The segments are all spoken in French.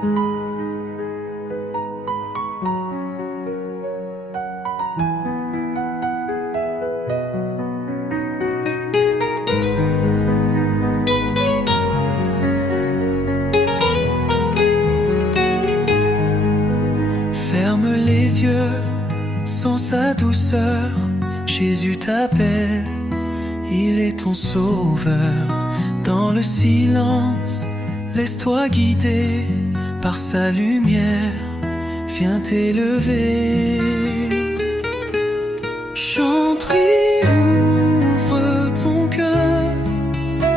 Ferme les yeux, sens sa douceur. Jésus t'appelle, il est ton sauveur. Dans le silence, laisse-toi guider par sa lumière. Viens t'élever. Chante, prie, ouvre ton cœur.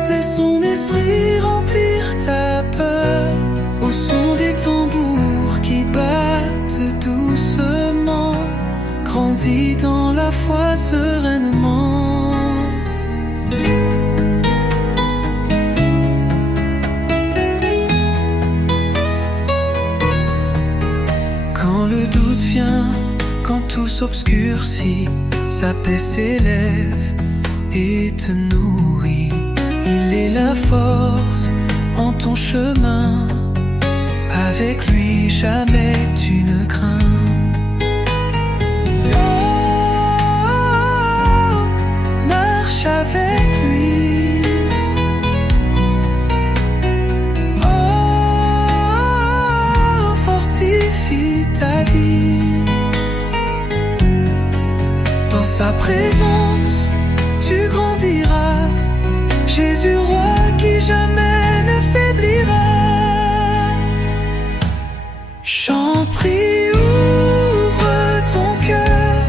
Laisse son esprit remplir ta peur. Au son des tambours qui battent doucement, grandis dans la foi sereinement. Quand le doute vient, quand tout s'obscurcit, sa paix s'élève et te nourrit. Il est la force en ton chemin. Avec lui jamais tu ne crains. Oh, marche avec lui. Oh, fortifie ta vie. Dans sa présence tu grandiras. Jésus roi qui jamais ne faiblira. Chante, prie, ouvre ton cœur.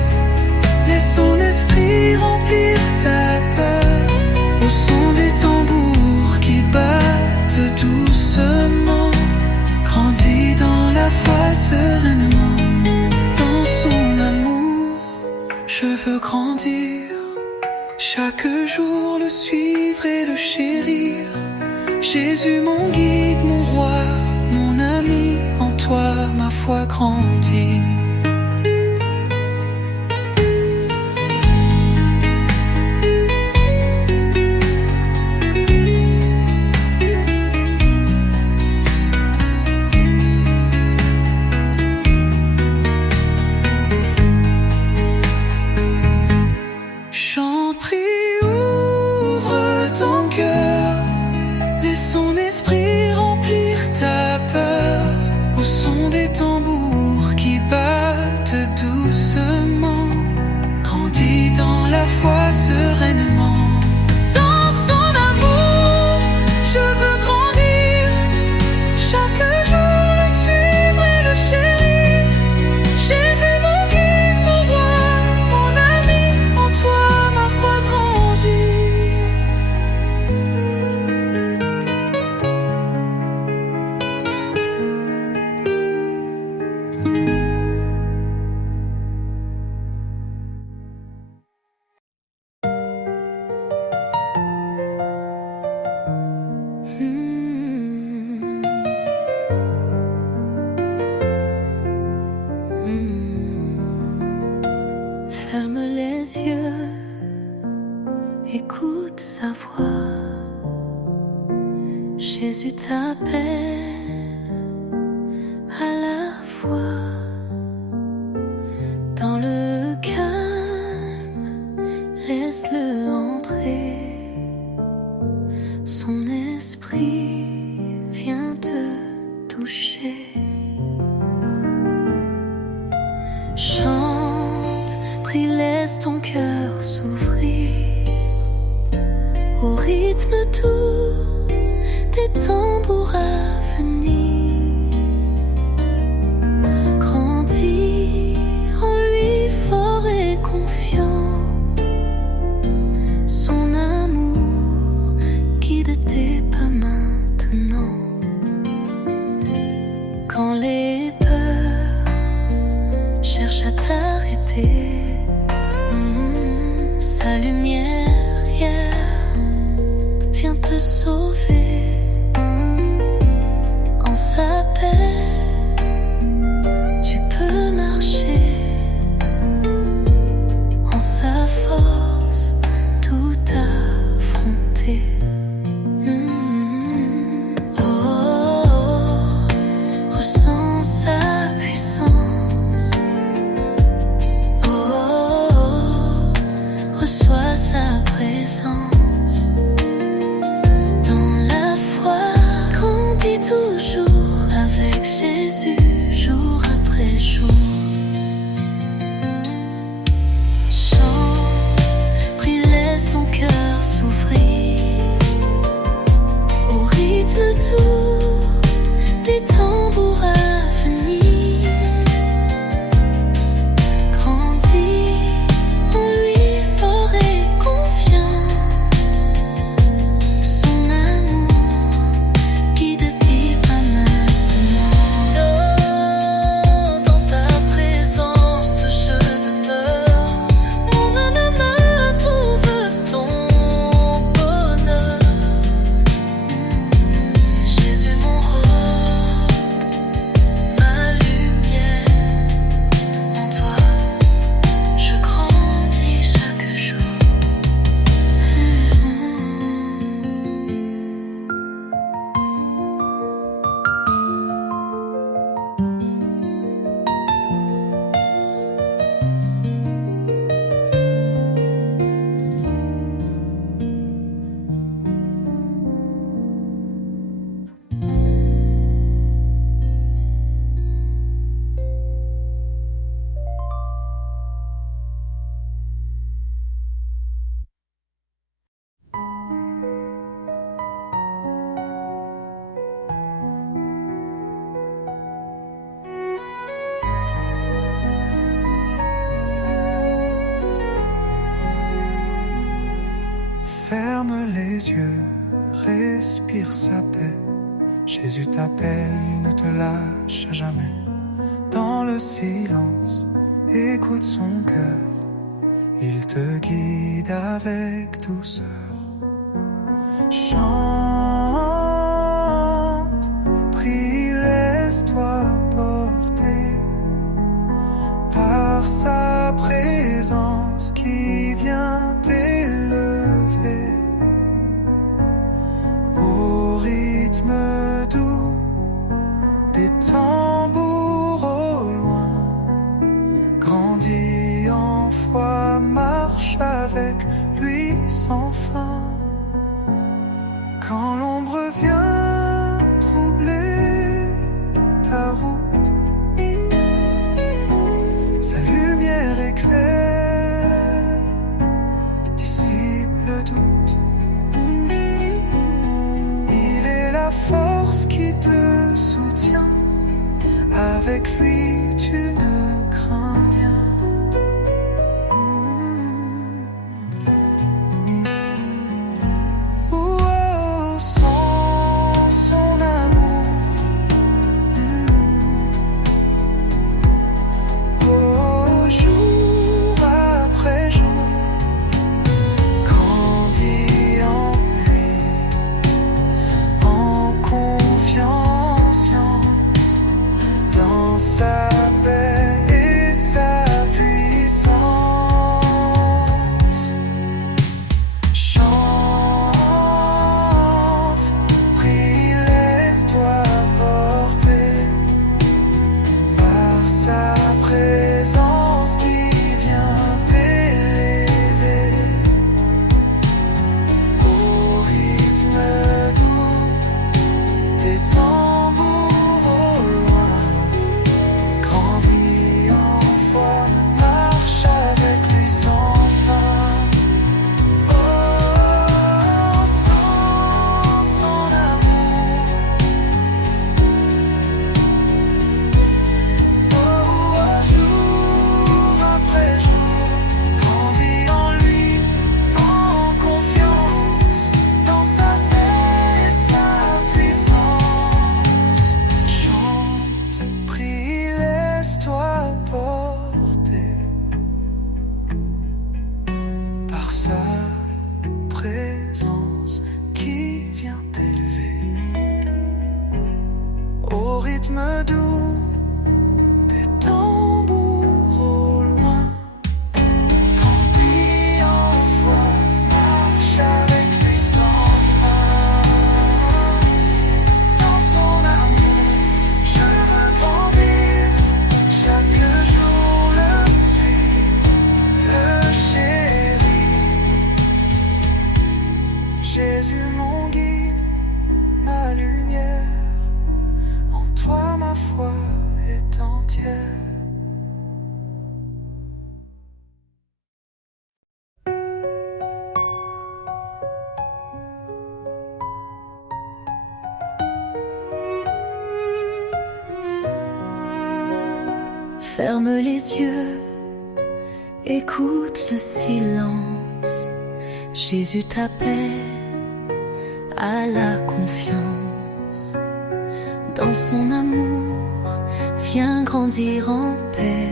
Laisse son esprit remplir ta peur. Au son des tambours qui battent doucement, grandis dans la foi sereinement. Dans son amour, je veux grandir. Chaque jour le suivre et le chérir. Jésus mon guide, mon roi, mon ami, en toi ma foi grandit. Chante, prie, ouvre ton cœur. Laisse son esprit remplir ta peur. Au son des tambours qui battent doucement, grandis dans la foi sereinement. Dans son amour, je veux grandir. Chaque jour le suivre et le chérir. Jésus mon guide, mon roi, mon ami, en toi ma foi grandit. Ferme les yeux, écoute sa voix. Jésus t'appelle à la foi. Dans le calme, laisse-le entrer. Son esprit vient te toucher. Chante, prie, laisse ton cœur s'ouvrir au rythme doux des tambours à venir. rythme doux des tambours à venir. Grandis en lui fort et confiant. Son amour qui depuis pas maintenant. Dans ta présence je demeure. Mon âme trouve son bonheur. Jésus mon roc, ma lumière, en toi je grandis chaque jour. Ferme les yeux, respire sa paix. Jésus t'appelle, il ne te lâche jamais. Dans le silence, écoute son cœur. Il te guide avec douceur. Chante, prie, laisse-toi porter par sa présence qui vient t'élever. Au rythme doux des tambours au loin, grandis en foi, marche avec lui sans fin. Quand l'ombre vient troubler ta route, sa lumière éclaire, dissipe le doute. Il est la force qui te soutient, avec lui tu ne crains rien. Oh, sans son amour, oh, jour après jour, grandis en lui, en confiance, dans sa paix et sa puissance. Chante, prie, laisse-toi porter par sa présence qui vient t'élever. Au rythme doux des tambours au loin, grandis en foi, marche avec lui sans fin. Oh, sans son amour, oh, jour après jour, grandis en lui, en confiance, dans sa paix et sa puissance. Chante, prie, laisse-toi porter par sa présence qui vient t'élever. Au rythme doux des tambours au loin, grandis en foi, marche avec lui sans fin. Dans son amour, je veux grandir, chaque jour le suivre, le chérir. Jésus mon guide, ma lumière, en toi ma foi. Ferme les yeux, écoute le silence. Jésus t'appelle à la confiance. Dans son amour, viens grandir en paix.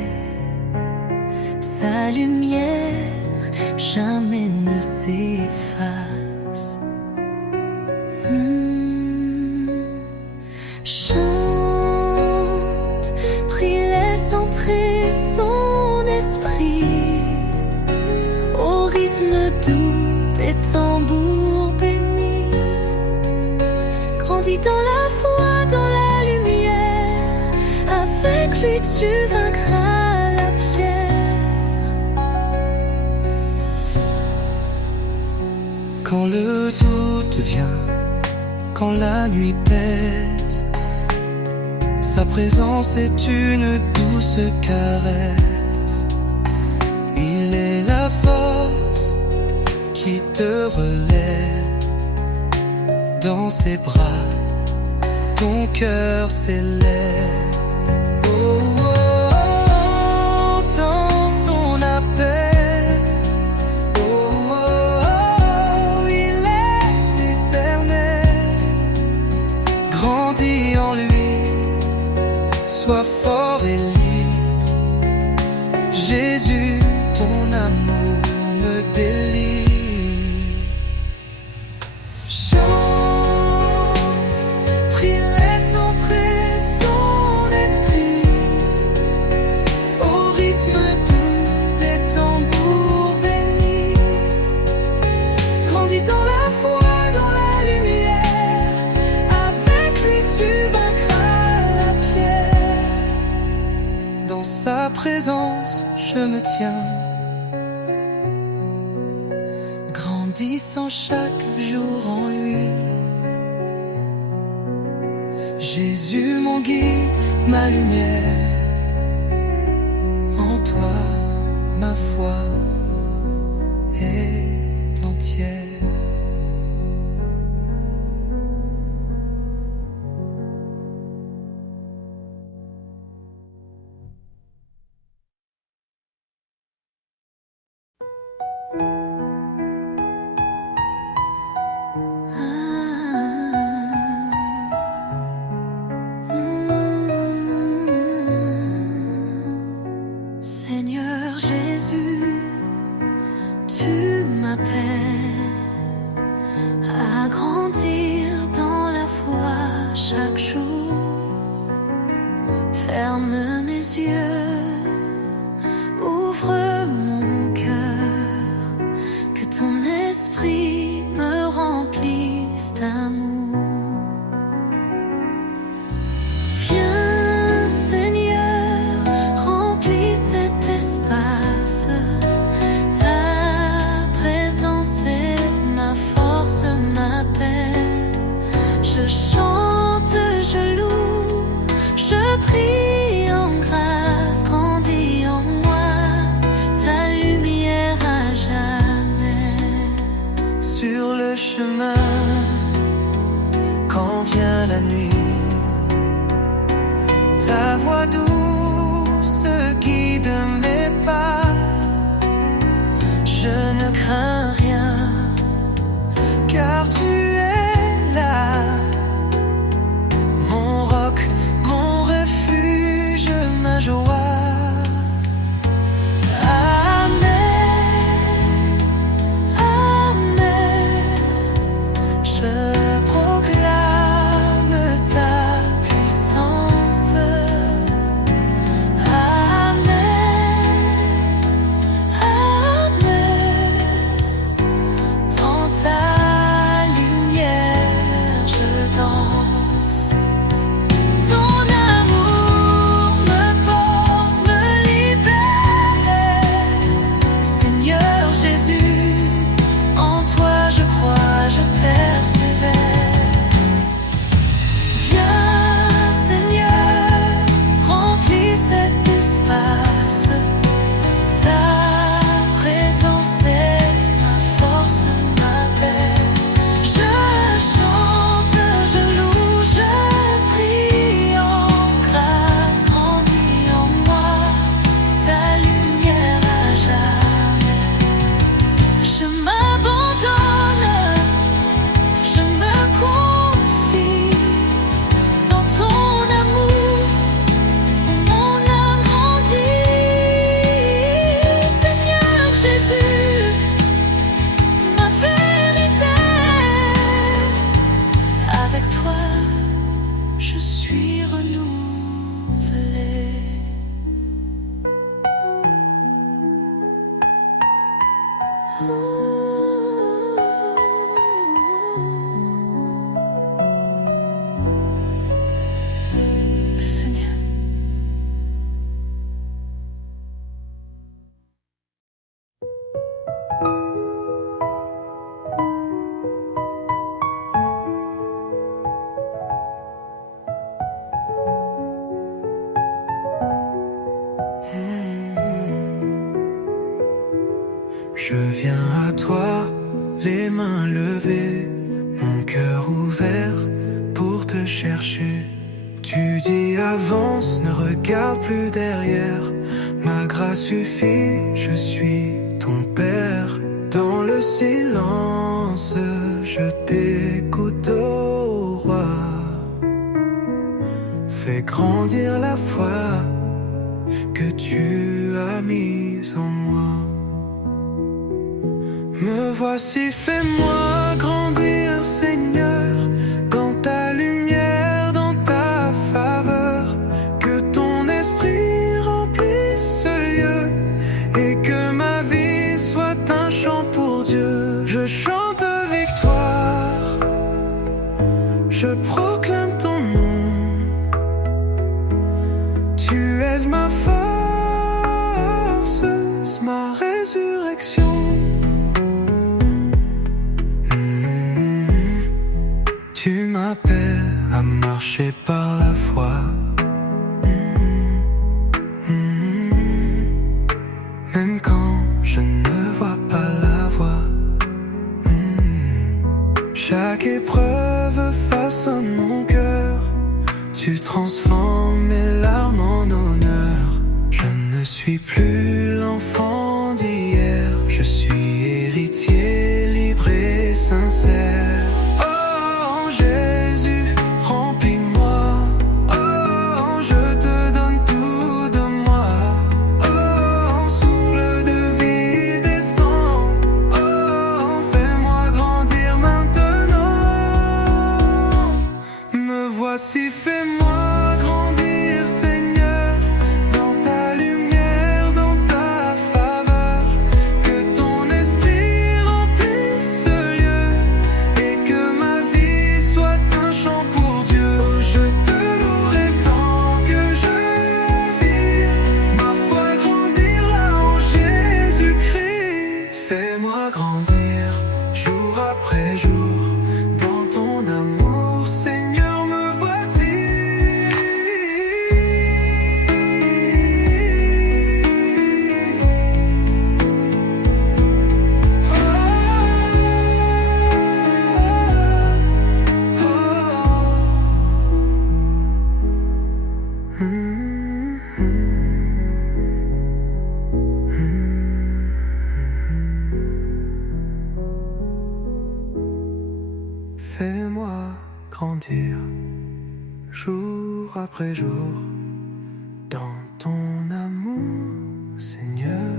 Sa lumière jamais ne s'efface. Chante, prie, laisse entrer son esprit au rythme doux des tambours bénis. Grandis dans la foi, dans la lumière. Avec lui tu vaincras la pierre. Quand le doute vient, quand la nuit pèse, sa présence est une douce caresse. Il est la force qui te relève. Dans ses bras, ton cœur s'élève. Oh, oh, oh, entends son appel. Oh, oh, oh, il est éternel. Grandis en lui, sois fort et libre. Jésus, ton amour me délivre. Chante, prie, laisse entrer son esprit au rythme doux des tambours bénis. Grandis dans la foi, dans la lumière. Avec lui tu vaincras la pierre. Dans sa présence je me tiens, grandissant chaque jour en lui. Jésus mon guide, ma lumière. En toi ma foi est entière. Seigneur Jésus, tu m'appelles à grandir dans la foi chaque jour. Ferme mes yeux, ouvre mon cœur, que ton esprit me remplisse d'amour. Viens Seigneur, remplis cet espace. Ta présence est ma force, ma paix. Je chante, je loue, je prie en grâce. Grandis en moi, ta lumière à jamais. Sur le chemin, quand vient la nuit, ta voix douce guide mes pas. Je ne crains rien, car tu es là. Mon roc, mon refuge, ma joie. Amen, amen. Je proclame ta puissance. viens à toi, les mains levées, mon cœur ouvert pour te chercher. Tu dis avance, ne regarde plus derrière. Ma grâce suffit, je suis ton père. Dans le silence, je t'écoute, ô roi. Fais grandir la foi que tu as mise en moi. Me voici, fais-moi grandir, Seigneur, dans ta lumière, dans ta faveur. Que ton esprit remplisse ce lieu et que ma vie soit un chant pour Dieu. Je chante victoire, je proclame ton nom. Tu es ma force, ma résurrection. Tu m'appelles à marcher par la foi. Même quand je ne vois pas la voie. Chaque épreuve façonne mon cœur. Tu transformes mes larmes en honneur. Je ne suis plus l'enfant d'hier. Je suis héritier libre et sincère. Voici, fais-moi grandir, Seigneur, dans ta lumière, dans ta faveur. Que ton esprit remplisse ce lieu et que ma vie soit un chant pour Dieu. Je te louerai tant que je vis, ma foi grandira en Jésus-Christ. Fais-moi grandir jour après jour dans ton amour, Seigneur. Fais-moi grandir jour après jour dans ton amour, Seigneur,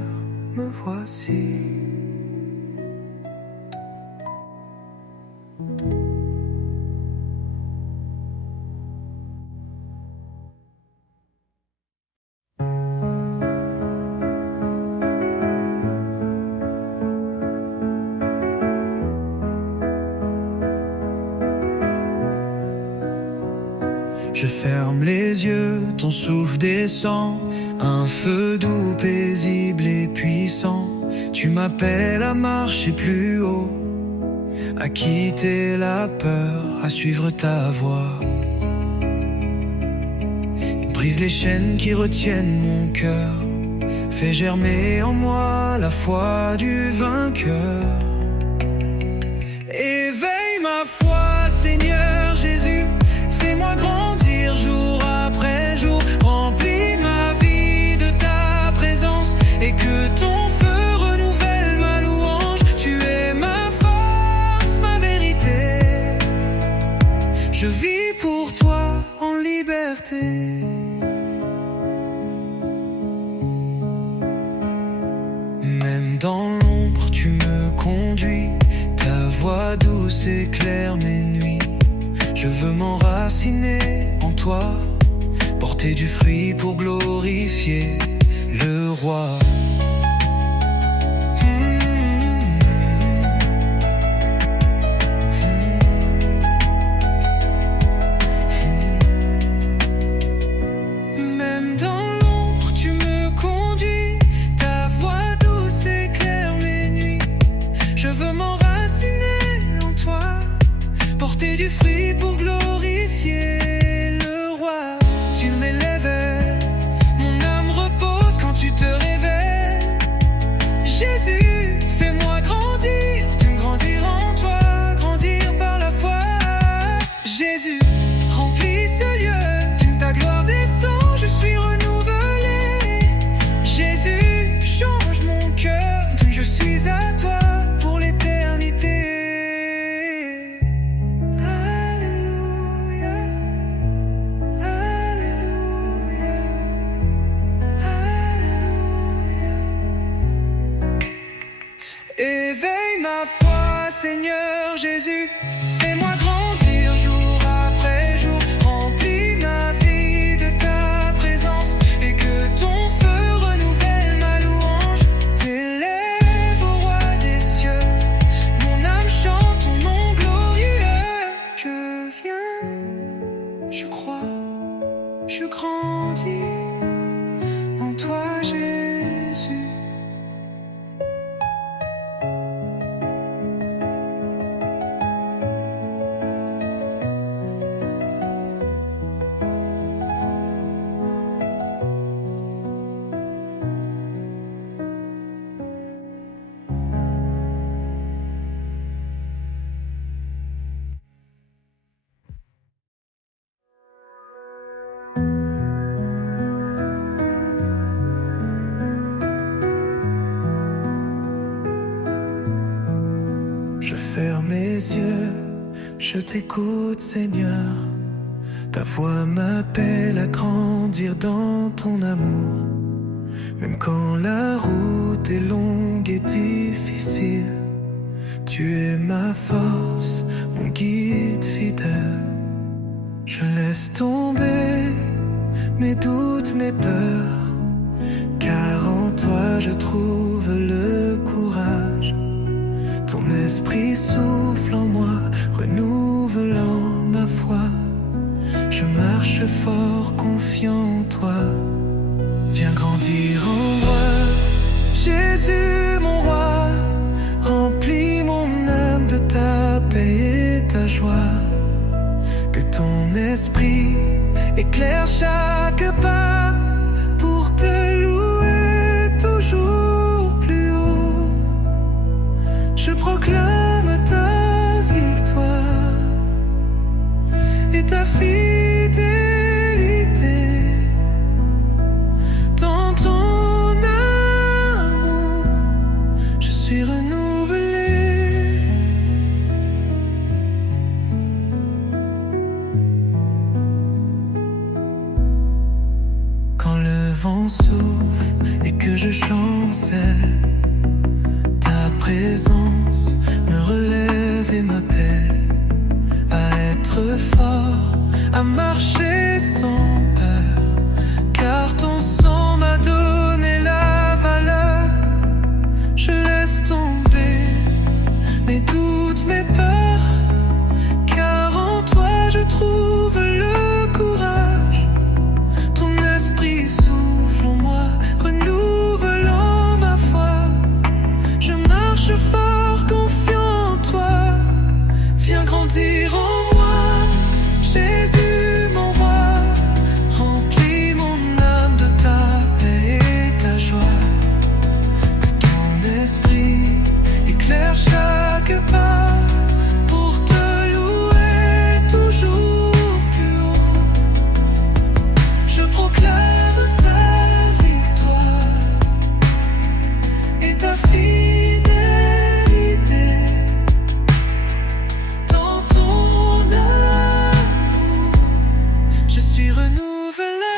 me voici. Je ferme les yeux, ton souffle descend, un feu doux, paisible et puissant. Tu m'appelles à marcher plus haut, à quitter la peur, à suivre ta voie. Brise les chaînes qui retiennent mon cœur, fais germer en moi la foi du vainqueur. Éveille ma foi, Seigneur Jésus, fais-moi grandir jour après jour. Remplis ma vie de ta présence et que ton feu renouvelle ma louange. Tu es ma force, ma vérité. Je vis pour toi en liberté. Même dans l'ombre, tu me conduis. Ta voix douce éclaire mes nuits. Je veux m'enraciner en toi, porter du fruit pour glorifier le roi. Même dans l'ombre, tu me conduis. Ta voix douce éclaire mes nuits. Je veux m'enraciner en toi, porter du fruit pour glorifier le roi. Tu m'élèves, mon âme repose quand tu te réveilles. Jésus, fais-moi grandir jour après jour. Remplis ma vie de ta présence et que ton feu renouvelle ma louange. T'élève au roi des cieux, mon âme chante ton nom glorieux. Je viens, je crois, je grandis en toi, Jésus. Je ferme les yeux, je t'écoute Seigneur. Ta voix m'appelle à grandir dans ton amour. Même quand la route est longue et difficile, tu es ma force, mon guide fidèle. Je laisse tomber mes doutes, mes peurs, car en toi je trouve le courage. Ton esprit souffle en moi, renouvelant ma foi. Je marche fort, confiant en toi. Viens grandir en moi, Jésus mon roi. Remplis mon âme de ta paix et ta joie. Que ton esprit éclaire chaque pas pour te louer toujours plus haut. Je proclame ta victoire et ta fidélité. Dans ton amour, je suis renouvelé. Quand le vent souffle et que je chancelle, ta présence me relève et m'appelle à être fort, à marcher sans peur, car ton sang m'a donné la valeur. Je laisse tomber mes doutes, mes peurs, car en toi je trouve le courage. Ton esprit souffle en moi, renouvelant ma foi. Je marche fort, confiant en toi. Viens grandir en moi, Jésus mon roi. Remplis mon âme de ta paix et ta joie. Que ton esprit éclaire chaque pas pour te louer toujours plus haut. Je proclame ta victoire et ta fidélité. Dans ton amour, je suis renouvelé.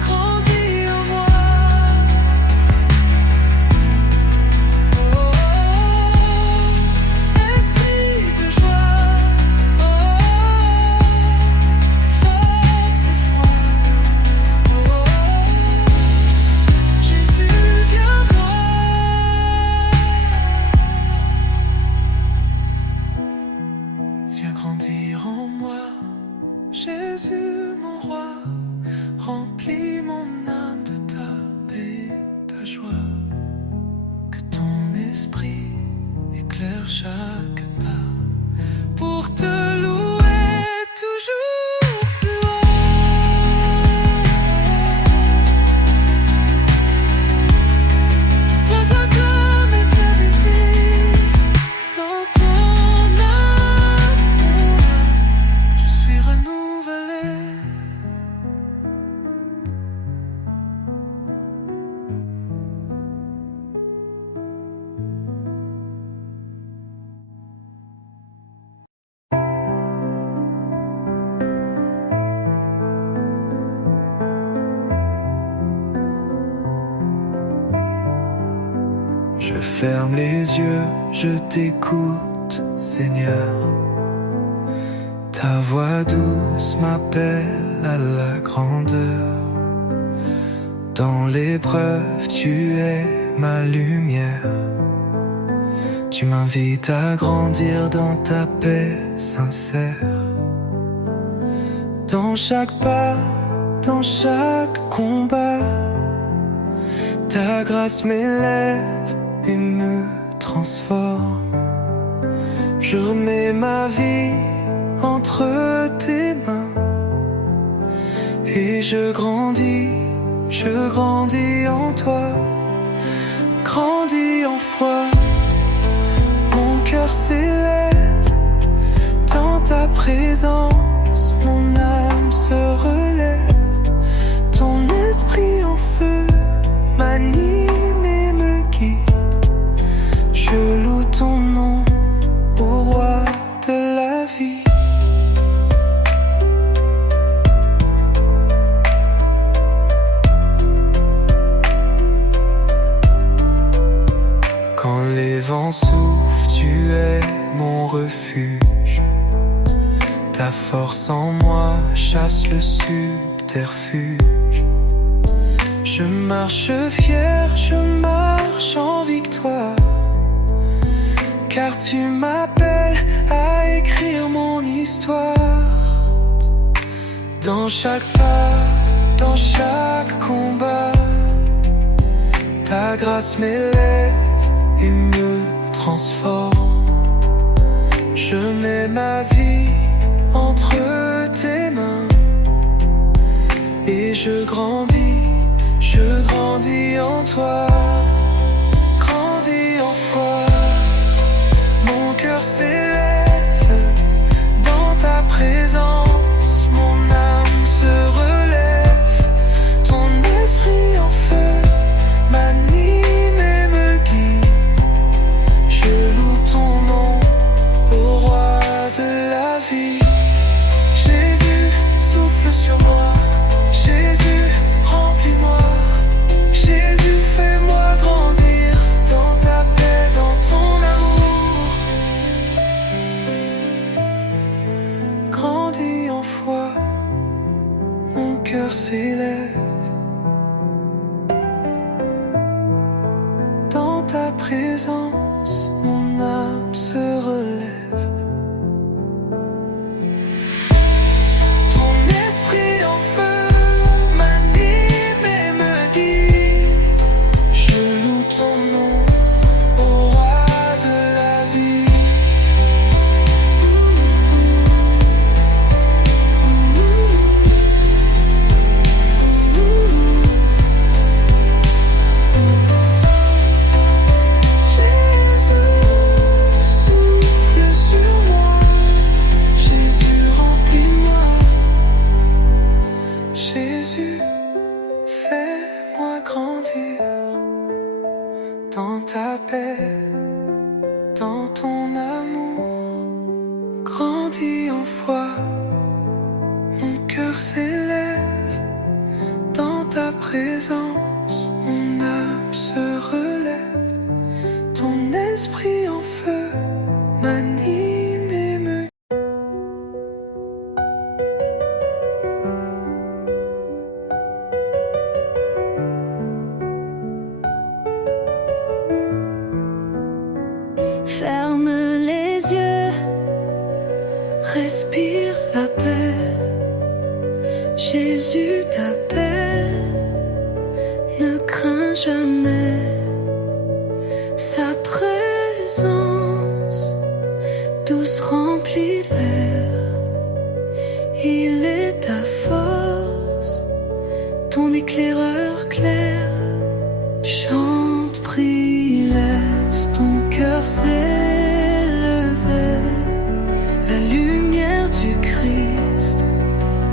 Grandis en moi. Oh, esprit de joie. Oh, force et foi. Oh, Jésus, viens moi. Viens grandir en moi, Jésus mon roi. Remplis mon âme de ta paix, ta joie. Que ton esprit éclaire chaque pas pour te louer toujours plus haut. Pour proclamer ta vérité. Dans ton amour, je suis renouvelé. Je ferme les yeux, je t'écoute, Seigneur. Ta voix douce m'appelle à la grandeur. Dans l'épreuve, tu es ma lumière. Tu m'invites à grandir dans ta paix sincère. Dans chaque pas, dans chaque combat, ta grâce m'élève et me transforme. Je remets ma vie entre tes mains et je grandis en toi. Grandis en foi, mon cœur s'élève dans ta présence, mon âme se relève. Ton esprit en feu m'anime et me guide. Je loue ton nom, ô roi de la vie. Quand les vents soufflent, tu es mon refuge. Ta force en moi chasse le subterfuge. Je marche fier, je marche en victoire, car tu m'appelles à écrire mon histoire. Dans chaque pas, dans chaque combat, ta grâce m'élève et me transforme. Je mets ma vie entre tes mains et je grandis en toi. Grandis en foi, mon cœur s'élève dans ta présence, mon âme se relève. Ton esprit en feu m'anime et me guide. Je loue ton nom, ô roi de la vie. Jésus, souffle sur moi. Jésus, remplis-moi. Jésus, fais-moi grandir dans ta paix, dans ton amour. Grandis en foi, mon cœur s'élève dans ta présence, mon âme se relève. Ton esprit en feu m'anime et me guide. Je loue ton nom, ô roi de la vie. Jésus, fais-moi grandir dans ta paix, dans ton amour. Grandis en foi, mon cœur s'élève dans ta présence, mon âme se relève. Ton esprit en feu m'anime et me Ferme les yeux, respire la paix. Jésus t'appelle, ne crains jamais. Sa présence douce remplit l'air. Il est ta force, ton éclaireur clair. Chante, prie, laisse ton cœur s'élever. La lumière du Christ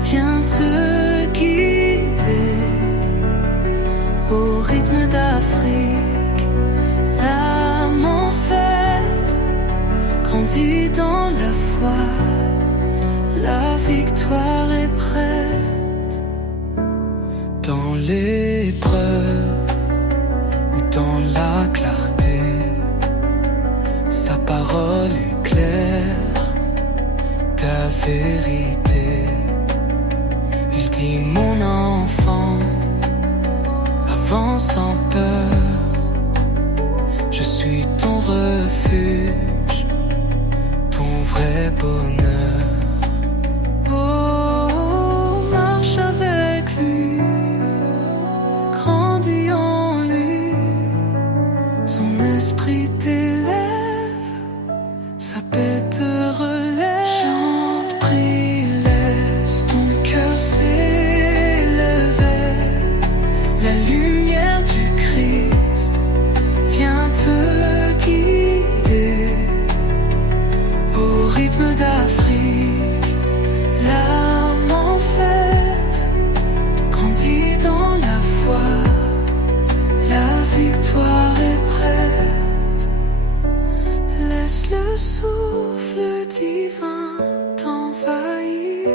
vient te guider. Au rythme d'Afrique, l'âme en fête grandit dans la foi. La victoire est prête. Dans l'épreuve ou dans la clarté, vérité. Il dit mon enfant, avance sans peur, je suis ton refuge, ton vrai bonheur. Oh, marche avec lui, grandis en lui, son esprit t'élève, sa paix te relève. Chante, prie, laisse ton cœur s'élever, la lumière du Christ vient te guider au rythme d'Afrique. L'âme en fête grandit dans la foi, la victoire est prête. Laisse le souffle divin t'envahir.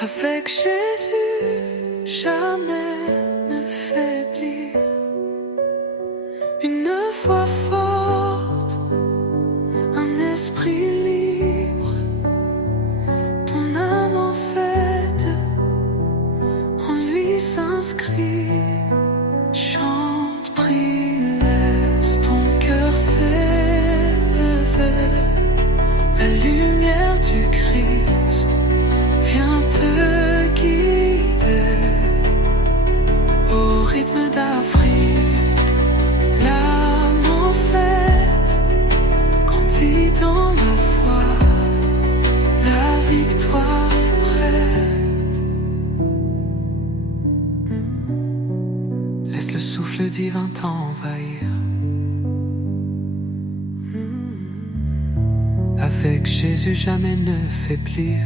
Avec Jésus, jamais ne faiblir. Une foi forte, un esprit libre, ton âme en fête en lui s'inscrit. Chante, prie, laisse ton cœur s'élever, la lumière du Christ vient te guider au rythme d'Afrique. L'âme en fête grandit dans la foi, la victoire est prête. Laisse le souffle divin t'envahir. Avec Jésus, jamais ne faiblir.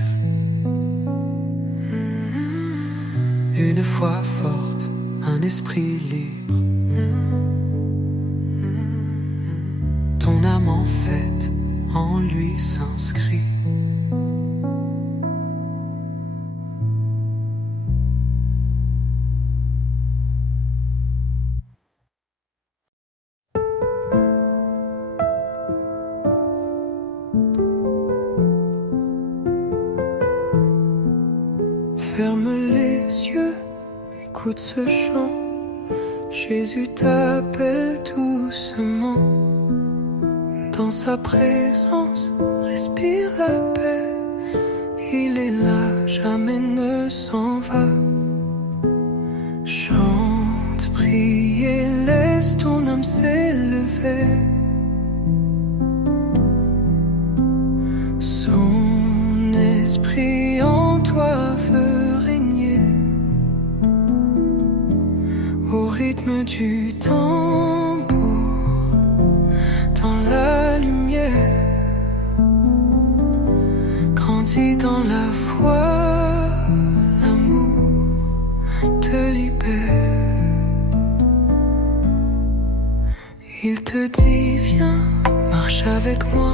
Une foi forte, un esprit libre, ton âme en fête en lui s'inscrit. Ferme les yeux, écoute ce chant. Jésus t'appelle doucement. Dans sa présence, respire la paix. Il est là, jamais ne s'en va. Chante, prie et laisse ton âme s'élever. Son esprit en toi veut régner au rythme du tambour, dans la lumière. Grandis dans la foi, l'amour te libère. Il te dit viens, marche avec moi.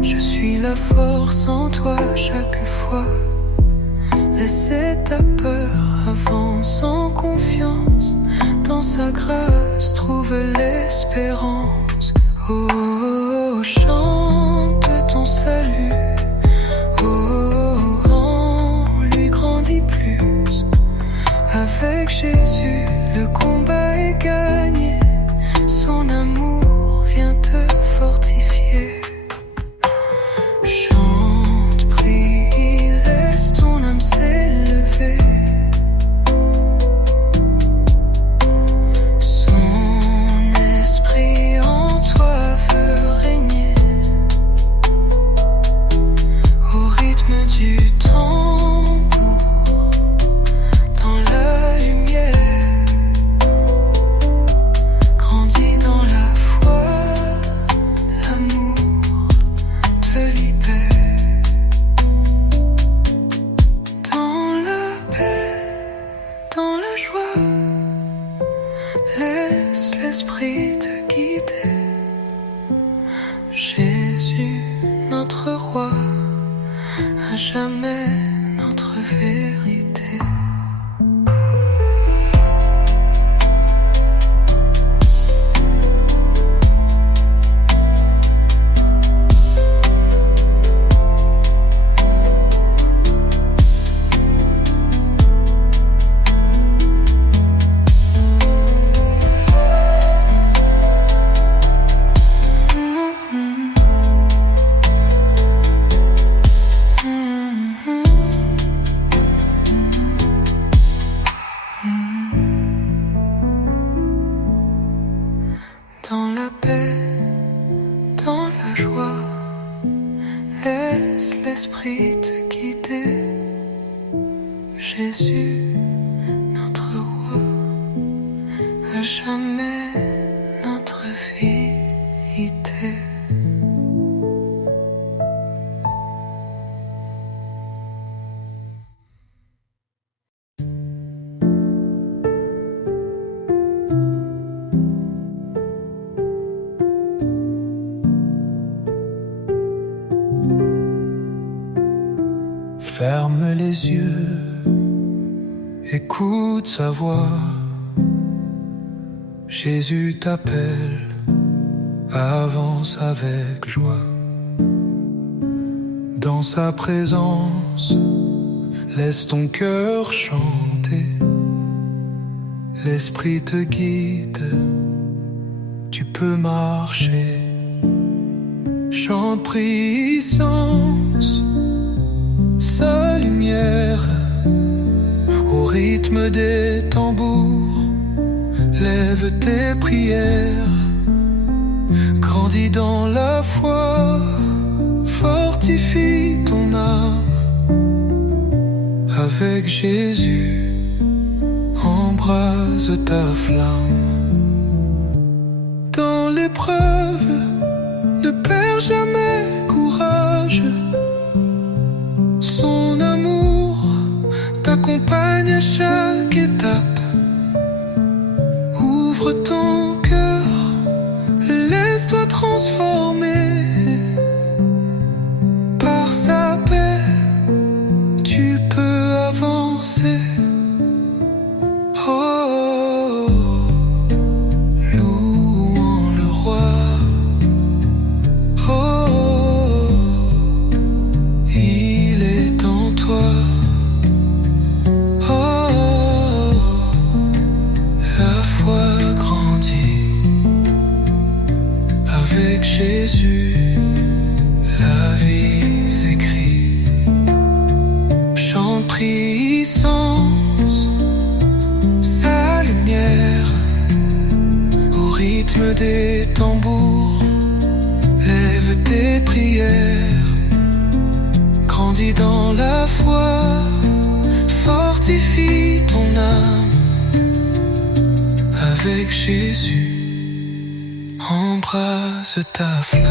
Je suis la force en toi chaque fois. Laissez ta peur, avance en confiance. Dans sa grâce, trouve l'espérance. Oh, chante ton salut. Oh, en lui grandis plus. Avec Jésus, le combat est gagné. Son amour vient te fortifier. Chante, prie, laisse ton âme s'élever. Son esprit en toi veut régner au rythme du tambour, dans la lumière. Grandis dans la foi, l'amour te libère. Dans la paix, dans la joie, laisse l'esprit te guider. Jésus, notre roi, à jamais notre vérité. l'esprit te guidait. Jésus, notre roi, à jamais notre vérité. Ferme les yeux, écoute sa voix. Jésus t'appelle, avance avec joie. Dans sa présence, laisse ton cœur chanter. L'esprit te guide, tu peux marcher. Chante puissance, sa lumière, au rythme des tambours. Lève tes prières, grandis dans la foi, fortifie ton âme. Avec Jésus, embrase ta flamme. Dans l'épreuve, ne perds jamais courage. Son amour t'accompagne à chaque étape. Ouvre ton cœur, laisse-toi transformer. Par sa paix, tu peux avancer. Oh, louons le roi. Oh, il est en toi. Oh, la foi grandit. Avec Jésus, la vie s'écrit. Chante puissance, sa lumière, au rythme des tambours. Lève tes prières, grandis dans la foi, fortifie ton âme. Avec Jésus, embrase ta flamme.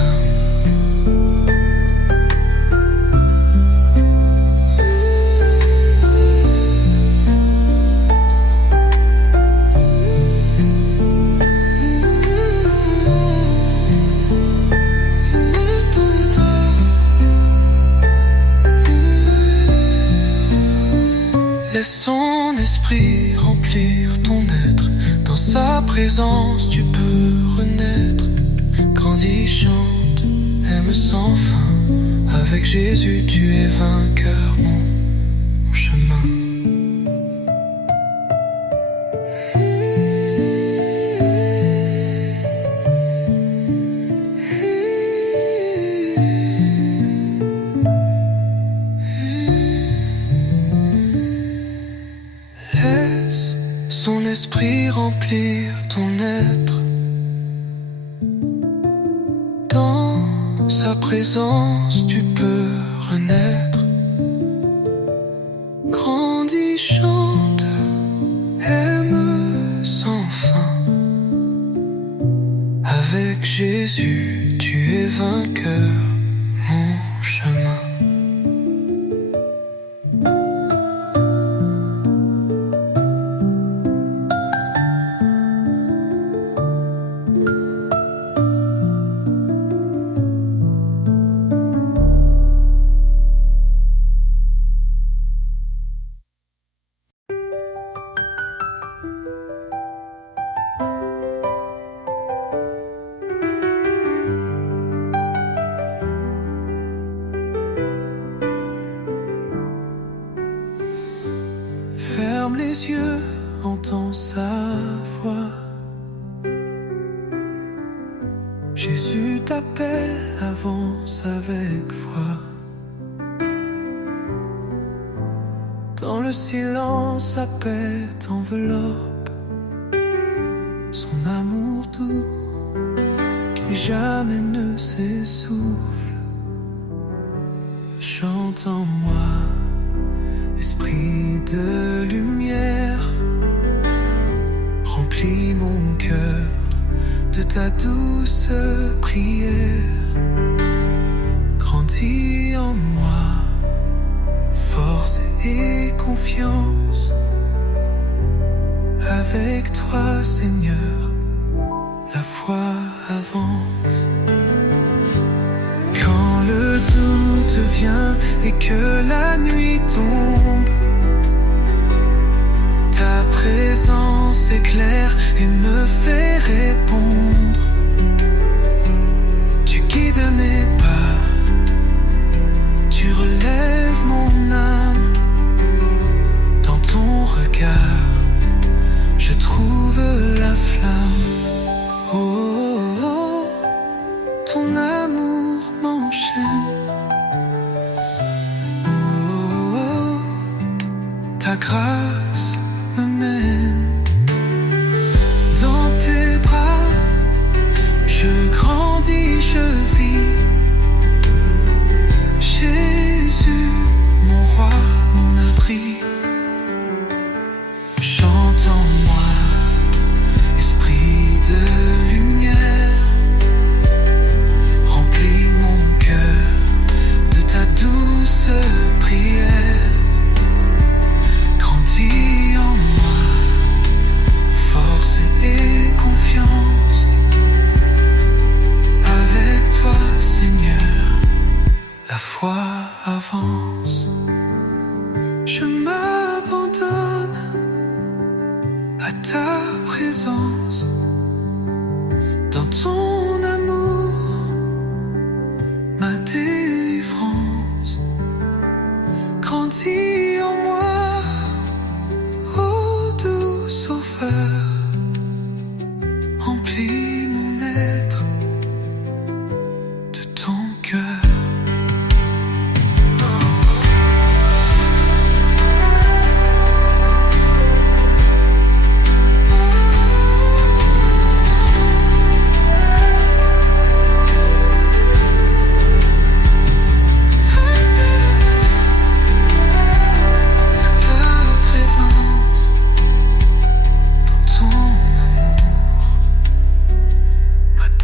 Laisse son esprit remplir ton être. Dans sa présence tu peux renaître. Grandis, chante, aime sans fin. Avec Jésus tu es vainqueur, mon chemin. Laisse son esprit remplir ton être. Dans sa présence tu peux renaître. Grandis, chante, aime sans fin. Avec Jésus tu es vainqueur, mon chemin. Ferme les yeux, entends sa voix. Jésus t'appelle, avance avec foi. Dans le silence, sa paix t'enveloppe. Son amour doux qui jamais ne s'essouffle. chante en moi, esprit de lumière, remplis mon cœur de ta douce prière. Grandis en moi, force et confiance. Avec toi, Seigneur, la foi avance. Quand le doute vient et que la nuit tombe, ta présence éclaire et me fait répondre. Tu guides mes pas, tu relèves mon âme. Dans ton regard, je trouve la flamme. Oh, oh, oh, ton amour m'enchaîne. Oh, oh, oh, ta grâce me mène. Dans tes bras, je grandis, je vis. Jésus, mon roi, mon abri. Chante en moi, esprit de lumière, remplis mon cœur de ta douce prière. Grandis en moi, force et confiance. Avec toi, Seigneur, la foi avance. Je m'abandonne à ta présence. Dans ton amour, ma délivrance. Grandis en moi, ô doux sauveur. Remplis mon être de ton cœur.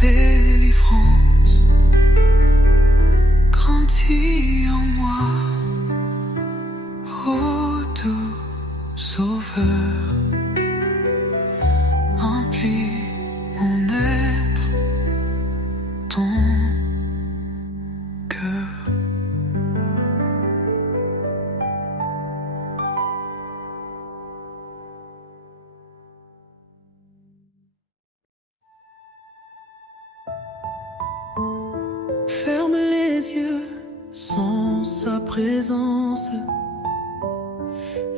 Délivrance, grandis en moi, ô doux sauveur, remplis mon être, ton cœur. Ferme les yeux sans sa présence.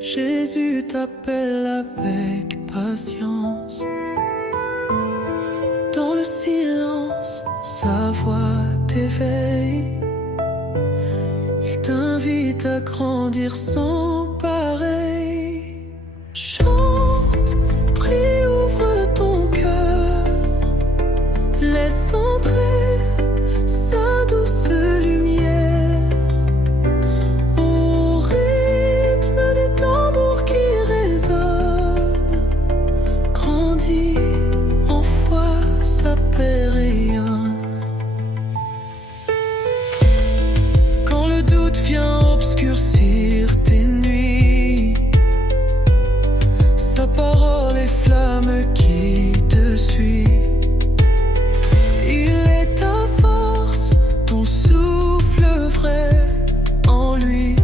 Jésus t'appelle avec patience. Dans le silence, sa voix t'éveille. Il t'invite à grandir sans pareil. Chante, prie, ouvre ton cœur. Laisse entrer sa douce lumière au rythme des tambours qui résonnent. Grandis en foi, sa paix rayonne. Quand le doute vient obscurcir tes nuits, sa parole est flamme qui te suit. En lui,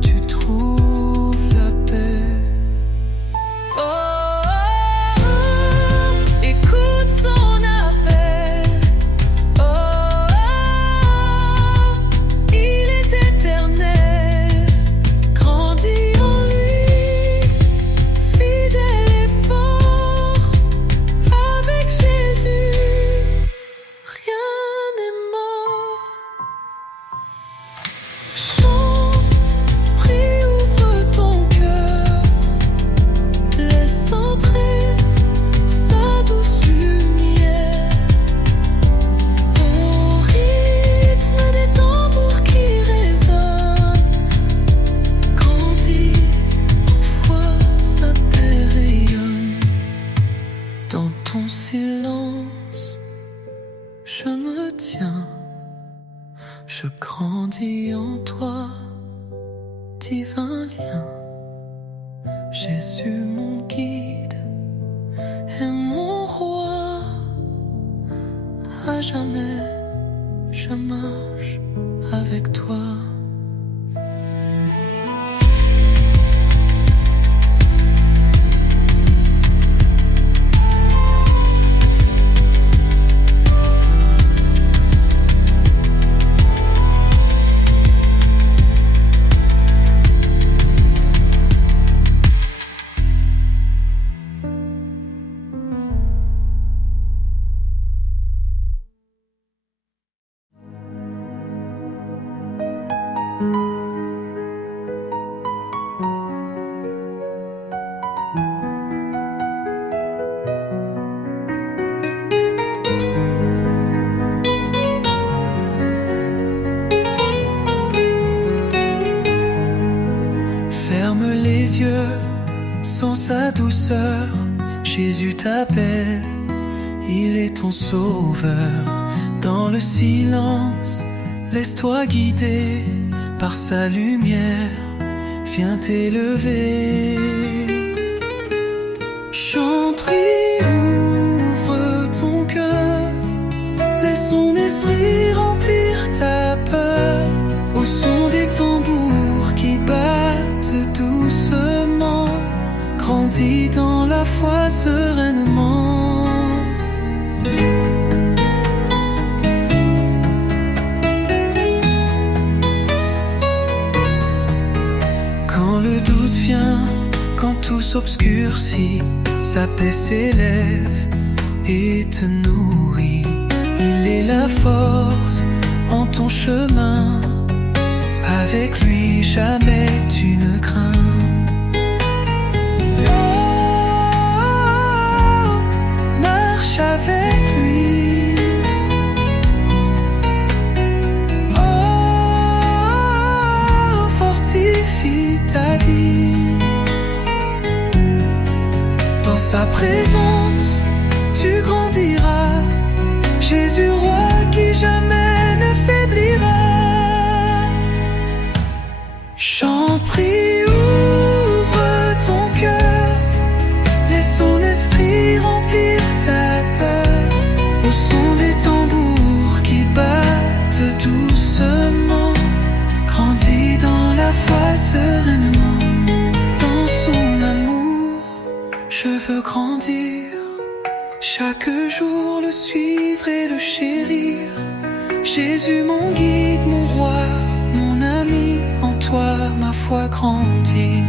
tu trouves la paix. Oh, oh, oh, écoute son appel. Oh, oh, oh, il est éternel. Grandis en lui, fidèle et fort. Avec Jésus, rien n'est mort. Chante, prie, ouvre ton cœur. Laisse entrer sa douce lumière au rythme des tambours qui résonnent. suis en toi, divin lien. Jésus mon guide et mon roi. À jamais je marche avec toi. Ferme les yeux, sans sa douceur, Jésus t'appelle, il est ton sauveur. Dans le silence, laisse-toi guider par sa lumière, viens t'élever. Chante, prie, ouvre ton cœur, laisse son esprit remplir ta peur. Au son des tambours qui battent doucement, grandis dans la foi sereinement. Quand le doute vient, quand tout s'obscurcit, sa paix s'élève et te nourrit. Il est la force en ton chemin, avec lui jamais tu ne crains. Oh, marche avec lui. Oh, fortifie ta vie. Dans sa présence, tu grandiras. Jésus roi qui jamais ne faiblira. Chante, prie, ouvre ton cœur, laisse son esprit remplir ta peur. Au son des tambours qui battent doucement, grandis dans la foi sereinement. Dans son amour, je veux grandir, chaque jour le suivre et le chérir. Jésus mon guide, mon roi, mon ami, en toi ma foi grandit.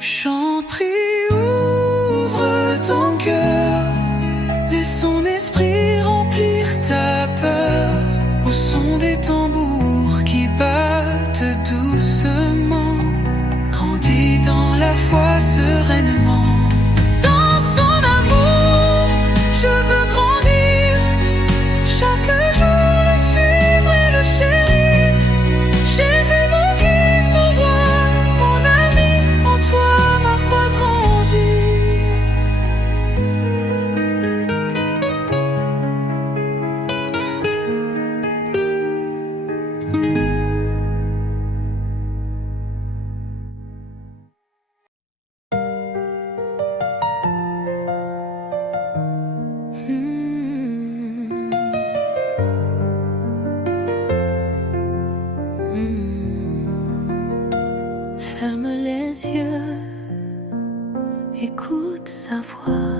Chante, prie, ouvre ton cœur, laisse son esprit remplir ta peur. Au son des tambours qui battent doucement, grandis dans la foi sereinement. Dans son amour, je veux grandir, chaque jour le suivre et le chérir. Jésus mon guide, mon roi, mon ami, en toi ma foi grandit. Ferme les yeux, écoute sa voix.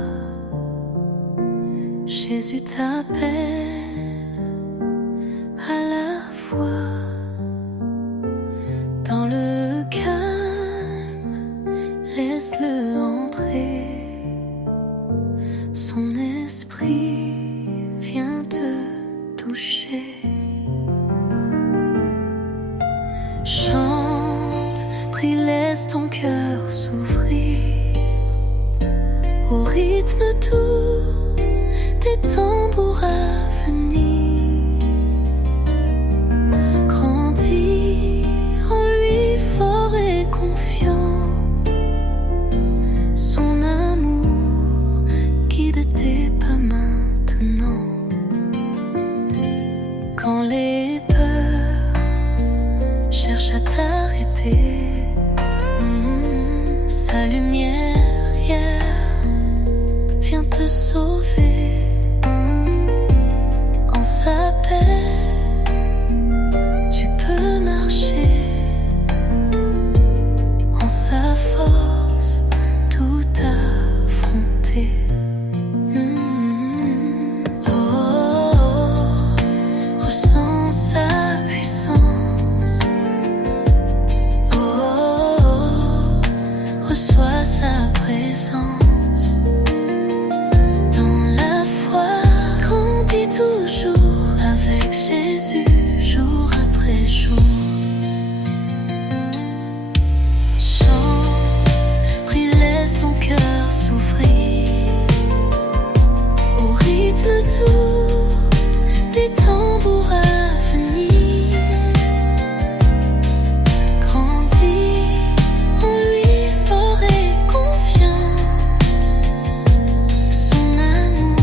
Jésus t'appelle à la foi. Dans le calme, laisse-le entrer. Son esprit vient te toucher. Chante, prie, laisse ton cœur s'ouvrir au rythme doux des tambours à venir. Quand les peurs cherchent à t'arrêter, sa lumière hier vient te sauver. En sa paix, tu peux marcher. En sa force, tout affronter. Ressens sa puissance. Reçois sa présence. Dans la foi, grandis toujours avec Jésus, jour après jour. Chante, prie, laisse ton cœur s'ouvrir au rythme doux des tambours à venir. Grandis en lui, fort et confiant. Son amour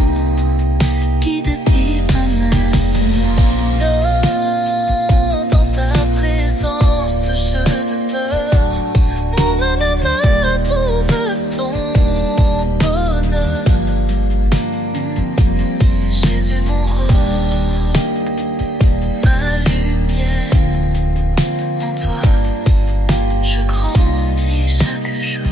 guide depuis pas maintenant. Dans ta présence je demeure. Mon âme trouve son bonheur. Jésus mon roc, ma lumière, en toi je grandis chaque jour.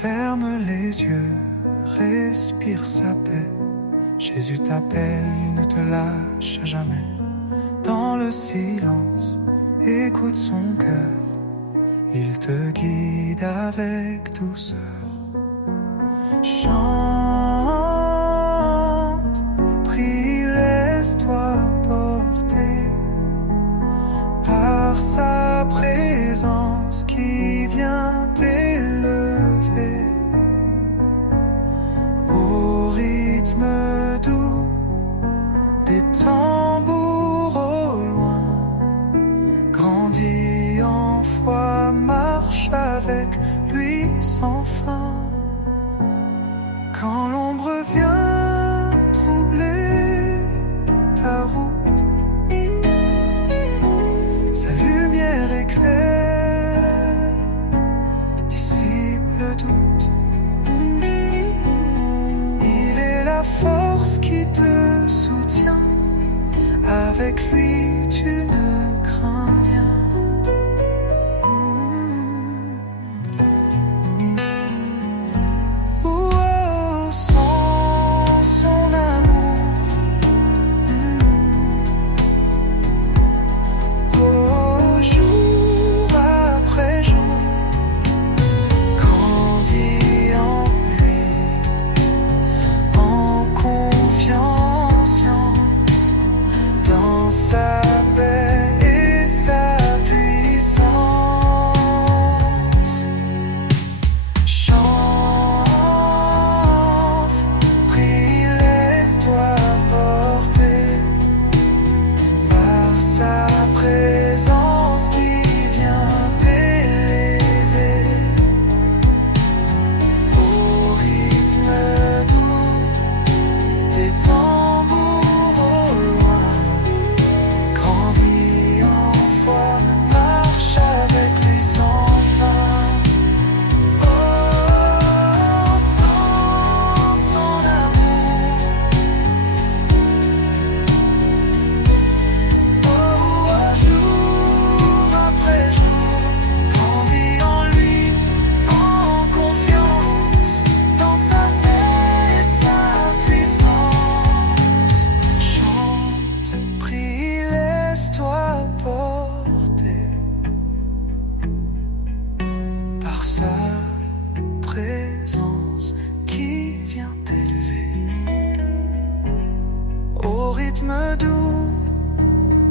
Ferme les yeux, respire sa paix. Jésus t'appelle, il ne te lâche jamais. Dans le silence, écoute son cœur. Il te guide avec douceur. Chante, prie, laisse-toi porter par sa présence qui vient t'élever au rythme doux des tambours au loin. Grandis en foi, marche avec lui sans fin. Quand l'ombre vient troubler ta route, sa lumière éclaire, dissipe le doute. Il est la force qui te soutient. Avec lui tu ne crains rien. Son amour. Jour après jour, grandis en lui, en confiance, dans sa rythme doux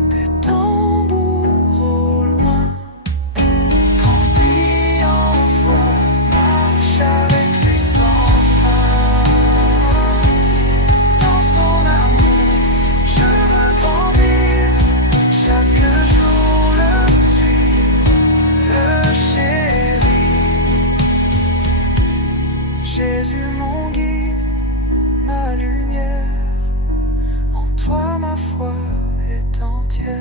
des tambours au loin. Grandis en foi, marche avec les sans fin. Dans son amour, je veux grandir, chaque jour le suivre, le chérir. Jésus mon guide, ma lumière, en toi ma foi est entière.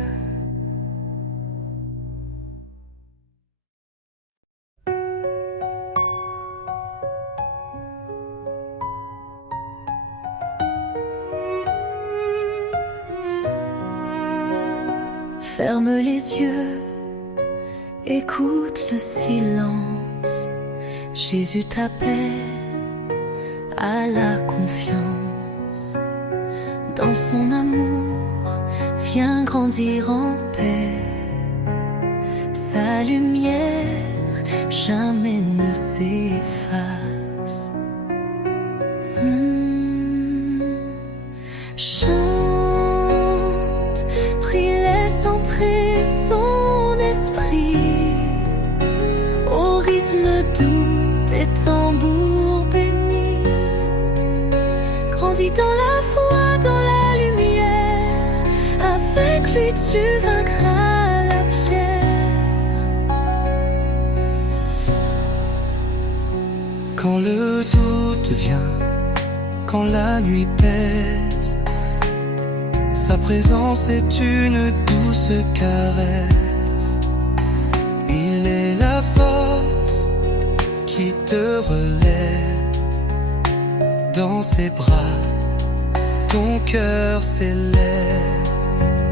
Ferme les yeux, écoute le silence. Jésus t'appelle à la confiance. Dans son amour, viens grandir en paix. Sa lumière jamais ne s'efface. Chante, prie, laisse entrer son esprit au rythme doux des tambours bénis. Grandis dans la foi, dans la lumière, avec lui tu vaincras la pierre. Quand le doute vient, quand la nuit pèse, sa présence est une douce caresse. Il est la force qui te relève. Dans ses bras, ton cœur s'élève.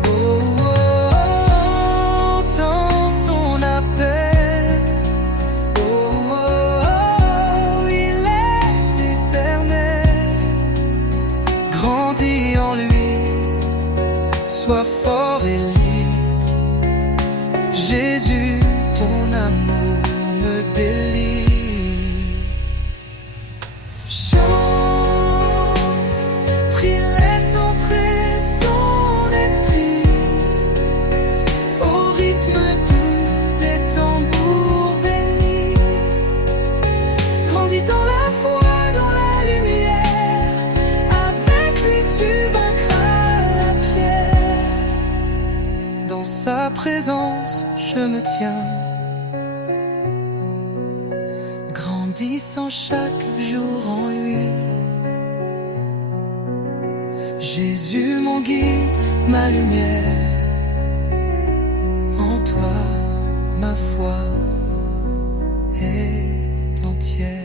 Oh, oh, oh, entends son appel. Oh, oh, oh, il est éternel. Grandis en lui, sois fort et libre. Jésus, ton amour me délivre. Chante, prie, laisse entrer son esprit au rythme doux des tambours bénis. Grandis dans la foi, dans la lumière, avec lui tu vaincras la pierre. Dans sa présence, je me tiens, grandissant chaque jour en lui. Jésus mon guide, ma lumière, en toi ma foi est entière.